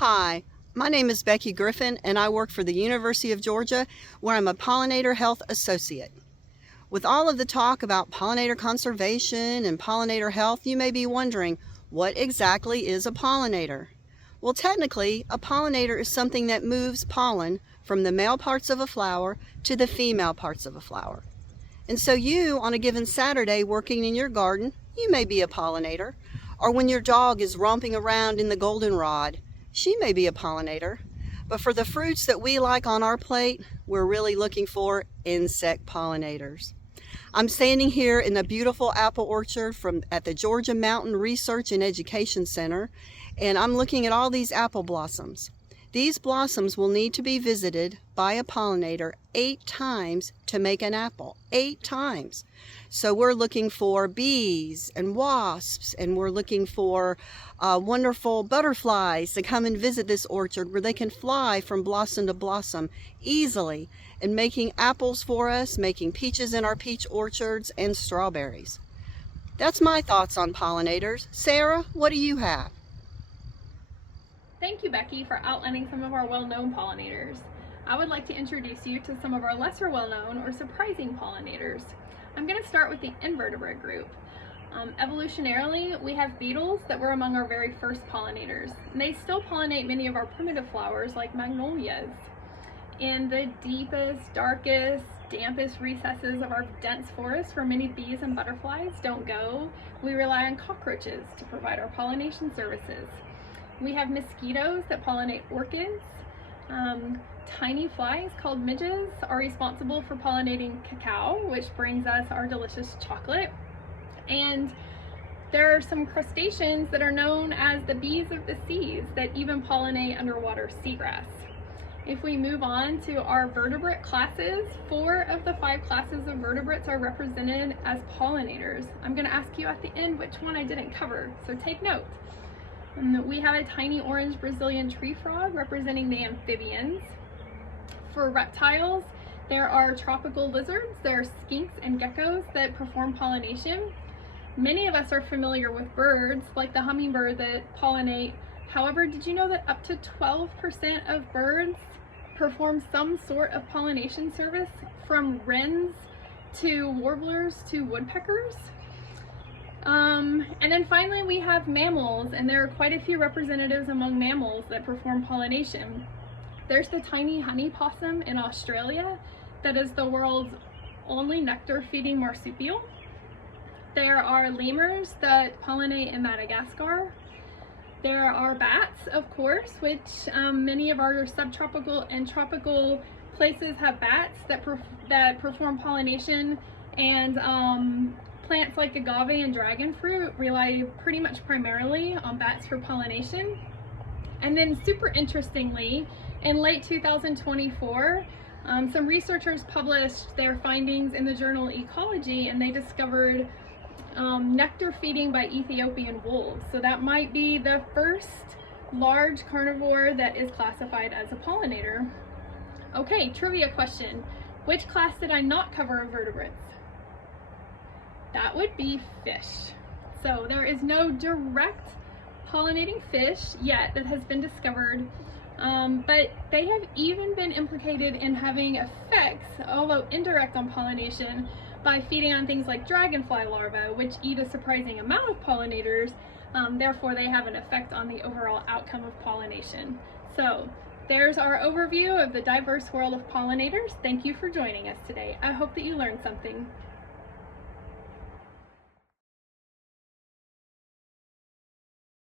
Hi, my name is Becky Griffin and I work for the University of Georgia where I'm a Pollinator Health Associate. With all of the talk about pollinator conservation and pollinator health, you may be wondering, what exactly is a pollinator? Well, technically, a pollinator is something that moves pollen from the male parts of a flower to the female parts of a flower. And so you, on a given Saturday working in your garden, you may be a pollinator. Or when your dog is romping around in the goldenrod, she may be a pollinator. But for the fruits that we like on our plate, we're really looking for insect pollinators. I'm standing here in a beautiful apple orchard at the Georgia Mountain Research and Education Center, and I'm looking at all these apple blossoms. These blossoms will need to be visited by a pollinator 8 times to make an apple. 8 times. So we're looking for bees and wasps, and we're looking for wonderful butterflies to come and visit this orchard where they can fly from blossom to blossom easily and making apples for us, making peaches in our peach orchards, and strawberries. That's my thoughts on pollinators. Sarah, what do you have? Thank you, Becky, for outlining some of our well-known pollinators. I would like to introduce you to some of our lesser well-known or surprising pollinators. I'm going to start with the invertebrate group. Evolutionarily, we have beetles that were among our very first pollinators, and they still pollinate many of our primitive flowers like magnolias. In the deepest, darkest, dampest recesses of our dense forests where many bees and butterflies don't go, we rely on cockroaches to provide our pollination services. We have mosquitoes that pollinate orchids. Tiny flies called midges are responsible for pollinating cacao, which brings us our delicious chocolate. And there are some crustaceans that are known as the bees of the seas that even pollinate underwater seagrass. If we move on to our vertebrate classes, 4 of the 5 classes of vertebrates are represented as pollinators. I'm going to ask you at the end which one I didn't cover, so take note. We have a tiny orange Brazilian tree frog representing the amphibians. For reptiles, there are tropical lizards, there are skinks and geckos that perform pollination. Many of us are familiar with birds, like the hummingbird that pollinate. However, did you know that up to 12% of birds perform some sort of pollination service, from wrens to warblers to woodpeckers? And then finally we have mammals, and there are quite a few representatives among mammals that perform pollination. There's the tiny honey possum in Australia that is the world's only nectar-feeding marsupial. There are lemurs that pollinate in Madagascar. There are bats, of course, which many of our subtropical and tropical places have bats that perform pollination, and plants like agave and dragon fruit rely pretty much primarily on bats for pollination. And then super interestingly, in late 2024, some researchers published their findings in the journal Ecology, and they discovered nectar feeding by Ethiopian wolves. So that might be the first large carnivore that is classified as a pollinator. Okay, trivia question. Which class did I not cover of vertebrates? That would be fish. So there is no direct pollinating fish yet that has been discovered, but they have even been implicated in having effects, although indirect, on pollination by feeding on things like dragonfly larvae, which eat a surprising amount of pollinators. Therefore, they have an effect on the overall outcome of pollination. So there's our overview of the diverse world of pollinators. Thank you for joining us today. I hope that you learned something.